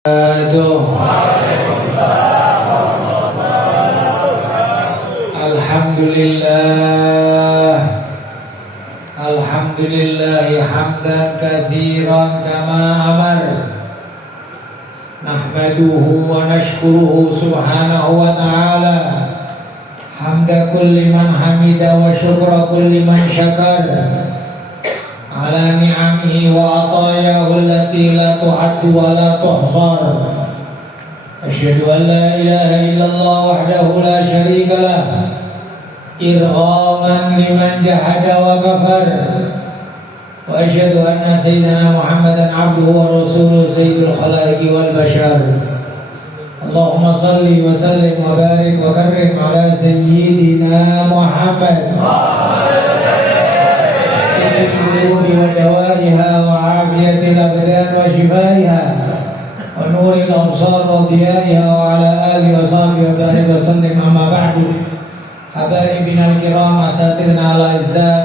Alhamdulillah hamdan katsiran kama amar nahmaduhu wa nashkuruhu subhanahu wa ta'ala hamda kulli man hamida wa syukra kulli man syakar ala ni'amihi wa atayahu allati la tu'addu wa la tuhsar. Asyhadu an la ilaha illallah wahdahu la syarika lah irghaman liman jahada wa kafar. Wa asyhadu anna sayyidina Muhammadan abduhu wa rasuluhu sayyidul khalaiqi wal bashar. Allahumma salli wa sallim wa barik wa karrim ala sayyidina Muhammad القلوب ودوائها وعافية الأبدان وشفائها ونور الأبصار وضيائها وعلى آله وصحبه وبارك وسلم. أما بعد حبايبنا الكرام أساتذتنا الأعزاء,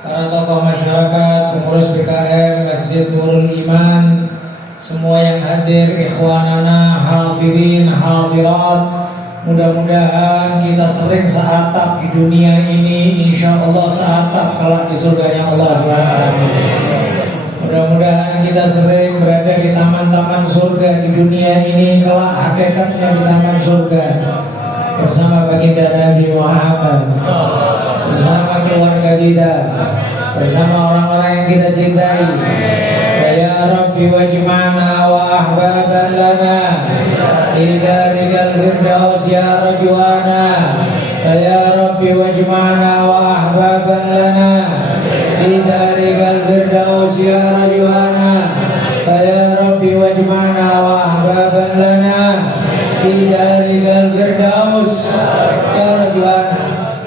para tokoh masyarakat, pengurus PKM Masjid Nurul Iman, semua yang hadir, ikhwanana, hadirin, hadirat, mudah-mudahan kita sering seatap di dunia ini, insya Allah seatap kelak di surganya Allah SWT. Mudah-mudahan kita sering berada di taman-taman surga di dunia ini, kelak hakikatnya di taman surga bersama baginda Nabi Muhammad, bersama keluarga kita, bersama orang-orang yang kita cintai. Ya Rabbi wajma'na wa ahbaban lana ila ridal firdaus ya rajwana. Ya Rabbi wajma'na wa ahbaban lana ila ridal firdaus ya rajwana. Ya Rabbi wajma'na wa ahbaban lana ila ridal firdaus ya rajwana.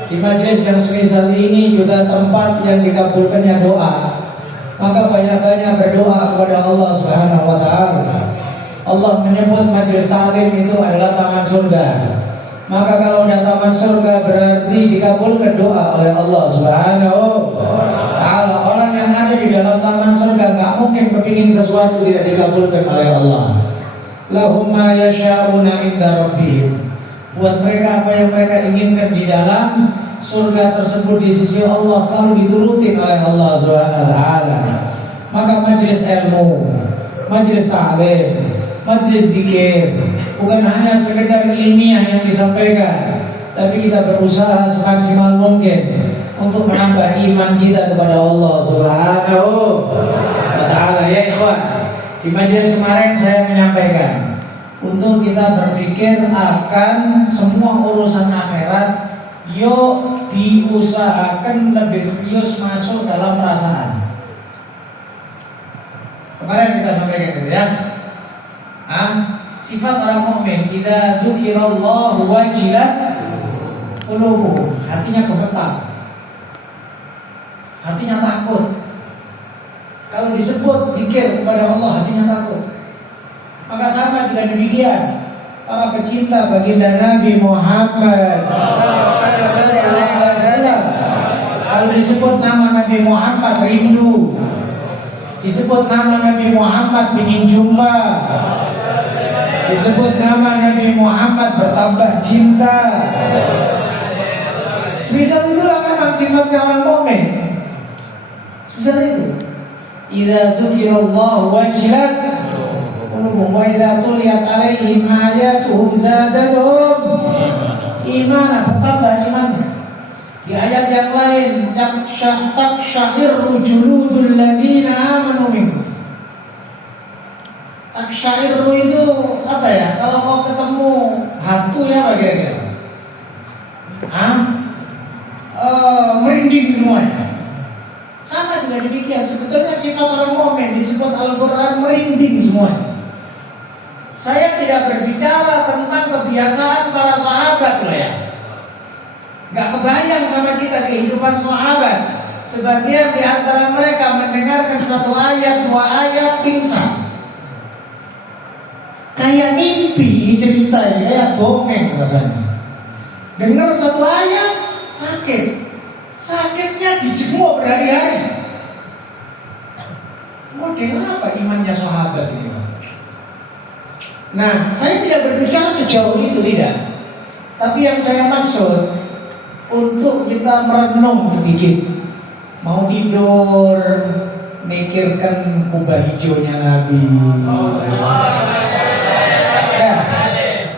Di majelis yang spesial ini juga tempat yang dikabulkannya doa. Maka banyak-banyak berdoa kepada Allah Subhanahu wa ta'ala. Allah menyebut majelis taklim itu adalah taman surga. Maka kalau udah taman surga berarti dikabulkan doa oleh Allah Subhanahu wa ta'ala. Orang yang ada di dalam taman surga gak mungkin kepingin sesuatu tidak dikabulkan oleh Allah. Lahum ma yasha'una inda rabbihim. Buat mereka apa yang mereka inginkan di dalam surga tersebut di sisi Allah selalu diturutin oleh Allah Subhanahu wa ta'ala. Maka majelis ilmu, majelis ta'lim, majelis zikir bukan hanya sekedar ilmiah yang disampaikan, tapi kita berusaha semaksimal mungkin untuk menambah iman kita kepada Allah Subhanahu wa ta'ala. Ya ikhwan, di majelis kemarin saya menyampaikan untuk kita berpikir akan semua urusan akhirat. Yuk diusahakan lebih serius masuk dalam perasaan. Kemarin kita sampaikan gitu ya. Sifat orang mukmin, idza dzukirallahu wajilat qulubuhum, hatinya gemetar, hatinya takut. Kalau disebut zikir kepada Allah, hatinya takut. Maka sama juga demikian para pecinta baginda Nabi Muhammad. Kalau disebut nama Nabi Muhammad rindu, disebut nama Nabi Muhammad ingin jumpa, disebut nama Nabi Muhammad bertambah cinta. Semisal itulah memang sifatnya orang mukmin. Semisal itu, idza dzukirallahu wajilat qulubuhum wa idza tuliyat alaihim ayatuhu zadatuhum imanan, bertambah imannya. Di ayat yang lain, taksyairru juludul ladzina amanu minkum. Taksyairru itu apa ya? Kalau kau ketemu hantu ya apa kira-kira? Merinding semuanya. Sama juga demikian. Sebetulnya sifat orang mukmin disebut Al-Quran merinding semuanya. Saya tidak berbicara tentang kebiasaan para sahabat loh ya. Gak kebayang sama kita kehidupan sahabat. Sebagian di antara mereka mendengarkan satu ayat, dua ayat pingsan. Kayak mimpi ceritanya, kayak dongeng rasanya. Dengar satu ayat, sakit. Sakitnya dijemur berhari-hari. Model apa imannya sahabat ini? Nah, saya tidak berbicara sejauh itu, tidak. Tapi yang saya maksud untuk kita merenung sedikit. Mau tidur, mikirkan kubah hijaunya Nabi. Ya,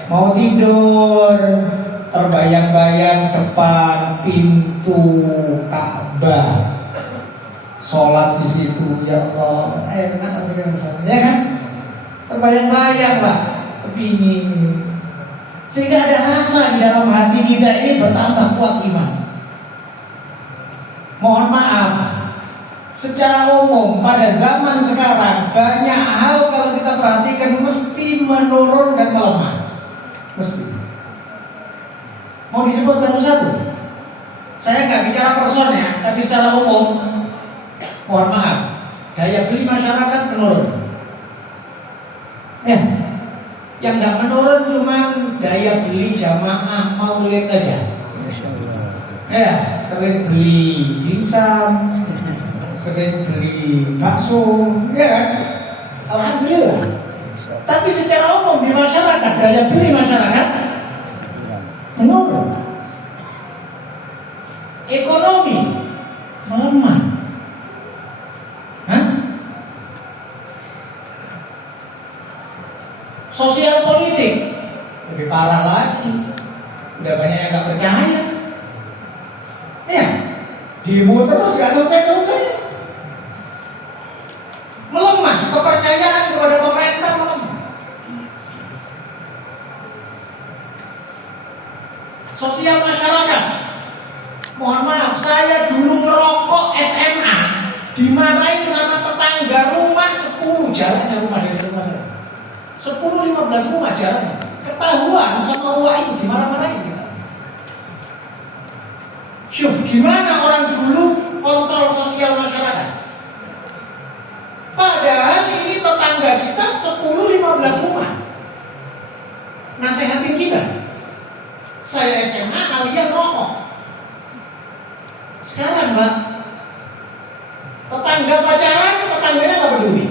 mau tidur, terbayang-bayang depan pintu Ka'bah. Sholat di situ, ya Allah, enak ya kan? Terbayang-bayang lah, kepingin. Sehingga ada rasa di dalam hati kita ini bertambah kuat iman. Mohon maaf, secara umum pada zaman sekarang banyak hal kalau kita perhatikan mesti menurun dan melemah. Mesti. Mau disebut satu-satu? Saya nggak bicara person ya, tapi secara umum, mohon maaf, daya beli masyarakat menurun. Ya, yang nggak menurun cuma daya beli jamaah maulid aja. Ya, sering beli dimsum, sering beli bakso, ya kan? Alhamdulillah. Tapi secara umum di masyarakat, daya beli masyarakat menurun. Ekonomi melemah. Sosial politik lebih parah lagi. Udah banyak yang gak percaya. Ya, demo terus gak selesai-selesai. Melemah, kepercayaan kepada pemerintah melemah. Sosial masyarakat. Mohon maaf, saya dulu merokok SMA dimarahin sama tetangga rumah 10 jalannya rumah dari rumah saya. 10-15 rumah jalannya. Ketahuan sama uang itu dimarah-marahin kita. Syuf, gimana orang dulu kontrol sosial masyarakat? Padahal ini tetangga kita 10-15 rumah nasehatin kita. Saya SMA, kalian rokok. Sekarang Mbak, tetangga pacaran, tetangganya gak peduli.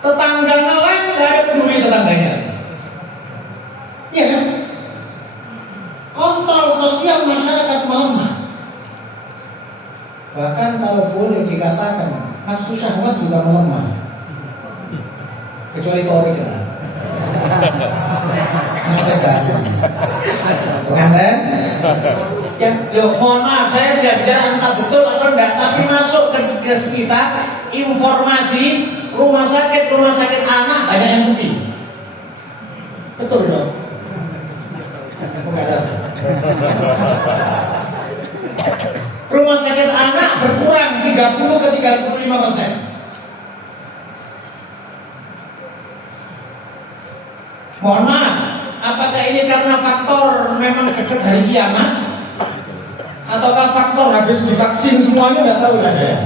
Tetangga ngelem, gak ada peduli tetangganya. Iya kan? Kontrol sosial masyarakat melemah. Bahkan kalau boleh dikatakan nafsu syahwat juga melemah. Kecuali Korea lah. Bukan kan? Ya, mohon maaf, saya tidak bicara entah betul atau enggak, tapi masuk ke kita informasi rumah sakit anak banyak yang sepi. Betul dong? Rumah sakit anak berkurang 30 ke 35%. Mohon maaf, apakah ini karena faktor memang dekat hari kiamat? Ataukah faktor habis divaksin semuanya? Nggak tahu kan ya?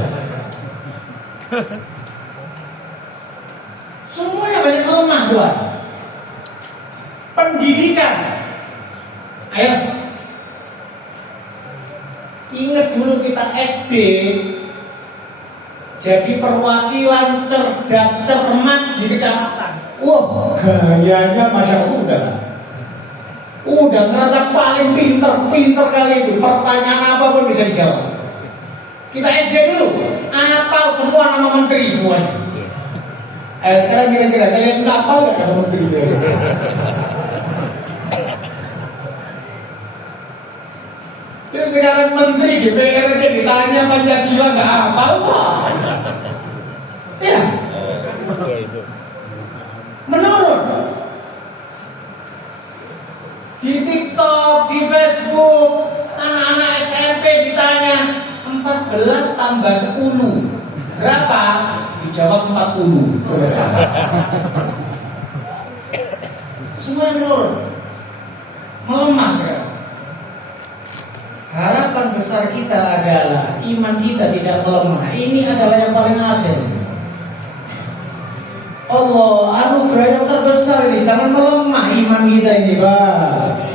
Semuanya banyak lemah Tuhan. Pendidikan. Ayo. Ingat dulu kita SD jadi perwakilan cerdas cermat di kecamatan. Wah, gayanya Masya Allah udah ngerasa paling pinter kali itu. Pertanyaan apapun bisa dijawab. Kita SD dulu, apal semua nama menteri semuanya. Sekarang kira-kira kalian apal gak nama menteri? Terus sekarang menteri DPR ditanya Pancasila gak apal kok. Ya. Menurun. Di TikTok, di Facebook, anak-anak SMP ditanya 14 tambah 10 berapa? Dijawab 40. Semua menurun. Melemah sekarang. Harapan besar kita adalah iman kita tidak melemah. Ini adalah yang paling akhir. Allah, anugerah yang terbesar ini, jangan melemah iman kita ini, Pak.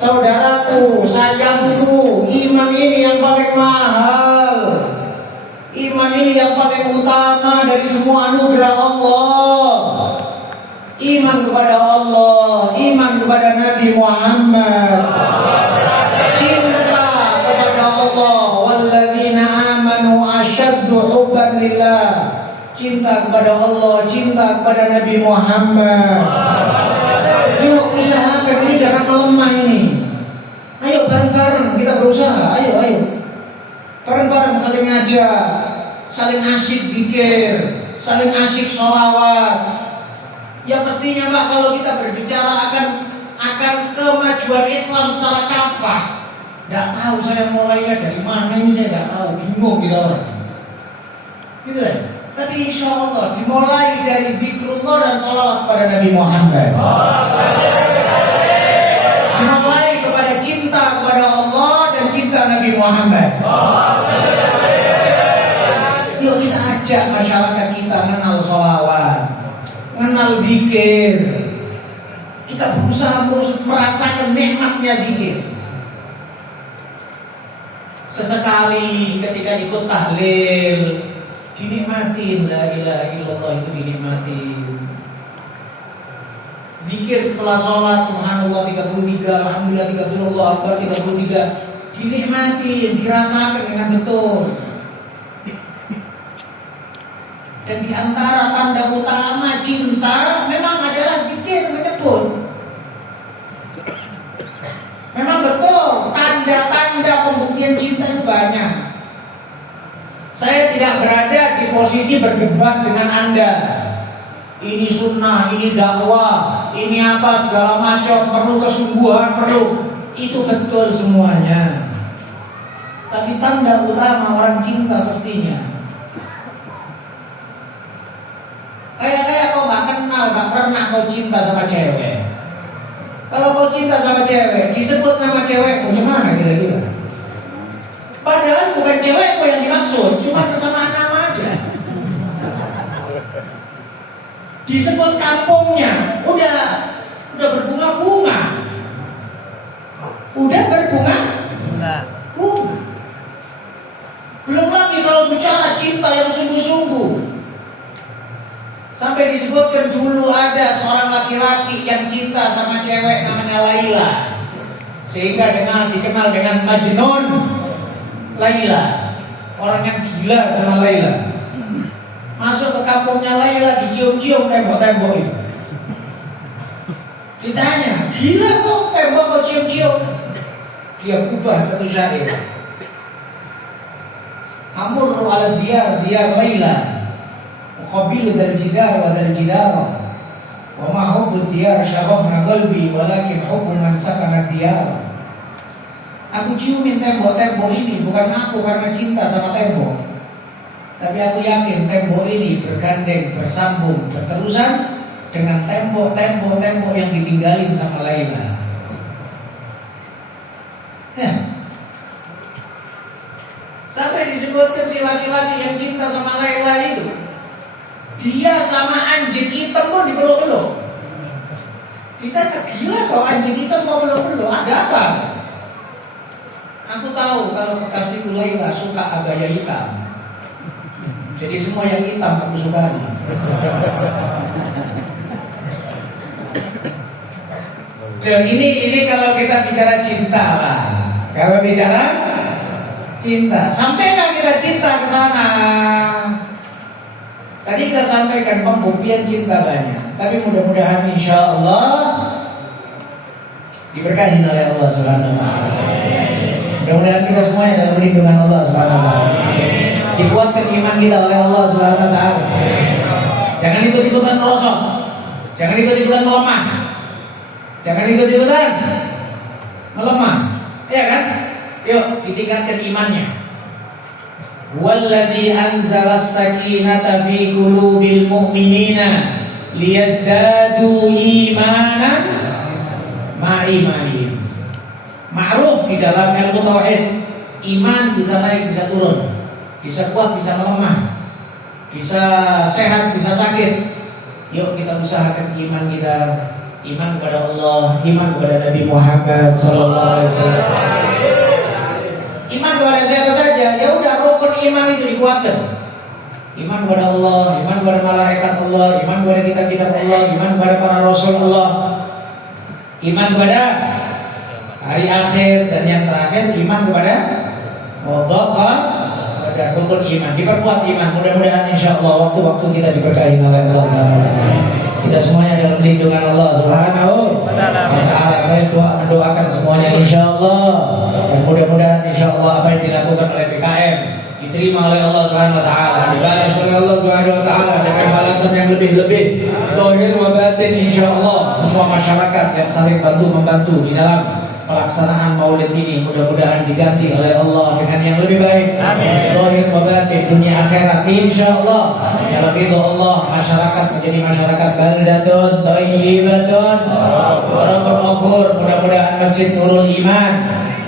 Saudaraku, sayangku, iman ini yang paling mahal. Iman ini yang paling utama dari semua anugerah Allah. Iman kepada Allah, iman kepada Nabi Muhammad, cinta kepada Allah. Walladzina amanu asyaddu hubban lillah. Cinta kepada Allah, cinta kepada Nabi Muhammad. Yuk usahakan, ini jangan melemah ini. Ayo bareng-bareng kita berusaha. Ayo. Bareng-bareng saling ngajak, saling asyik zikir, saling asyik sholawat. Ya mestinya Pak, kalau kita berbicara akan kemajuan Islam secara kafah, nggak tahu saya mulainya dari mana ini, saya nggak tahu, bingung gitu orang. Gitu ya. Tapi insya Allah dimulai dari zikrullah dan sholawat pada Nabi Muhammad. Dimulai kepada cinta kepada Allah dan cinta Nabi Muhammad. Yuk kita ajak masyarakat kita mengenal sholawat, mengenal zikir. Kita berusaha merasakan nikmatnya zikir. Sesekali ketika ikut tahlil, dinikmatin, la ilaha illallah itu dinikmatin. Zikir setelah sholat, subhanallah 33, alhamdulillah 30, Allah akbar 33, dinikmatin, dirasakan dengan betul. Dan di antara tanda utama cinta memang adalah zikir menyebut. Memang betul, tanda-tanda pembuktian cinta itu banyak. Saya tidak berada di posisi berdebat dengan Anda. Ini sunnah, ini dakwah, ini apa segala macam, perlu kesungguhan, perlu. Itu betul semuanya. Tapi tanda utama orang cinta pastinya. Kayak kau gak kenal, gak pernah kau cinta sama cewek. Kalau kau cinta sama cewek, disebut nama cewek, gimana kira-kira? Padahal bukan cewekku yang dimaksud, cuma kesamaan nama aja. Disebut kampungnya, udah berbunga-bunga. Udah berbunga? Bunga. Belum lagi kalau bicara cinta yang sungguh-sungguh. Sampai disebutkan dulu ada seorang laki-laki yang cinta sama cewek namanya Laila, sehingga dikenal dengan Majnun Laila, orang yang gila sama Laila. Masuk ke kampungnya Laila, dicium-cium tembok-tembok itu. Ditanya, gila kok tembok kok cium-cium? Dia ubah satu syair. Amurru ala diyar Laila, qabilu dal jidar wa dal jidara, wa ma hubbu diyar syarafna qalbi walakin hubbu man sakana diyar. Aku ciumin tembok-tembok ini bukan aku karena cinta sama tembok, tapi aku yakin tembok ini bergandeng, bersambung, berterusan dengan tembok yang ditinggalin sama Laila. Ya. Sampai disebutkan si laki-laki yang cinta sama Laila itu, dia sama anjing hitam pun dipeluk-peluk. Kita gila kok anjing hitam mau peluk-peluk, ada apa? Aku tahu kalau kekasihku Laila suka abaya hitam, jadi semua yang hitam aku sukai. Loh, ini kalau kita bicara cinta lah. Kalau bicara cinta, sampaikan kita cinta ke sana. Tadi kita sampaikan pembuktian cinta banyak, tapi mudah-mudahan insya Allah diberkahi oleh Allah Subhanahu wa Ta'ala. Mudah-mudahan kita semuanya dalam lindungan Allah Subhanahu wa Ta'ala. Dikuatkan iman kita oleh Allah Subhanahu wa Ta'ala. Jangan ikut-ikutan merosot, jangan ikut-ikutan melemah, jangan ikut-ikutan melemah, ya kan? Yuk ditingkatkan imannya. Walladzi anzala as-sakinata fi qulubil mu'minina liyazdadu imanan ma'imanihim. Ma'ruf di dalam ilmu tauhid, iman bisa naik, bisa turun, bisa kuat, bisa melemah, bisa sehat, bisa sakit. Yuk kita usahakan iman kita, iman kepada Allah, iman kepada Nabi Muhammad sallallahu alaihi wasallam. Iman kepada siapa saja, ya udah rukun iman itu dikuatkan. Iman kepada Allah, iman kepada malaikat Allah, iman kepada kitab-kitab Allah, iman kepada para rasul Allah, iman kepada hari akhir, dan yang terakhir iman kepada Allah, pada rukun iman. Diperkuat iman, mudah-mudahan insya Allah waktu-waktu kita diberkahi oleh Allah Subhanahu. Kita semuanya dalam lindungan Allah Subhanahu wa ta'ala. Saya mendoakan semuanya insya Allah, dan mudah-mudahan insya Allah apa yang dilakukan oleh PKM diterima oleh Allah Subhanahu wa ta'ala, dibalas oleh Allah Subhanahu wa ta'ala dengan balasan yang lebih-lebih zahir wa batin insya Allah. Semua masyarakat yang saling bantu-membantu di dalam pelaksanaan maulid ini mudah-mudahan diganti oleh Allah dengan yang lebih baik. Amin. Zahir wa batin, dunia akhirat insya Allah. Yang lebih itu Allah, masyarakat menjadi masyarakat baldatun thayyibatun warabun ghafur. Mudah-mudahan masjid Nurul Iman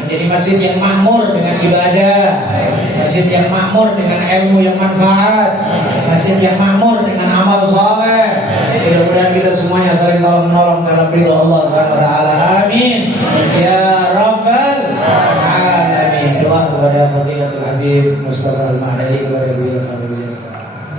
menjadi masjid yang makmur dengan ibadah, masjid yang makmur dengan ilmu yang manfaat, masjid yang makmur dengan amal saleh. Mudah-mudahan kita semuanya saling tolong menolong dalam ridha Allah Subhanahu wa taala. Amin ya rabbal alamin. Doa kepada Fadilatul Habib Mustafa Al-Ma'dali kepada beliau.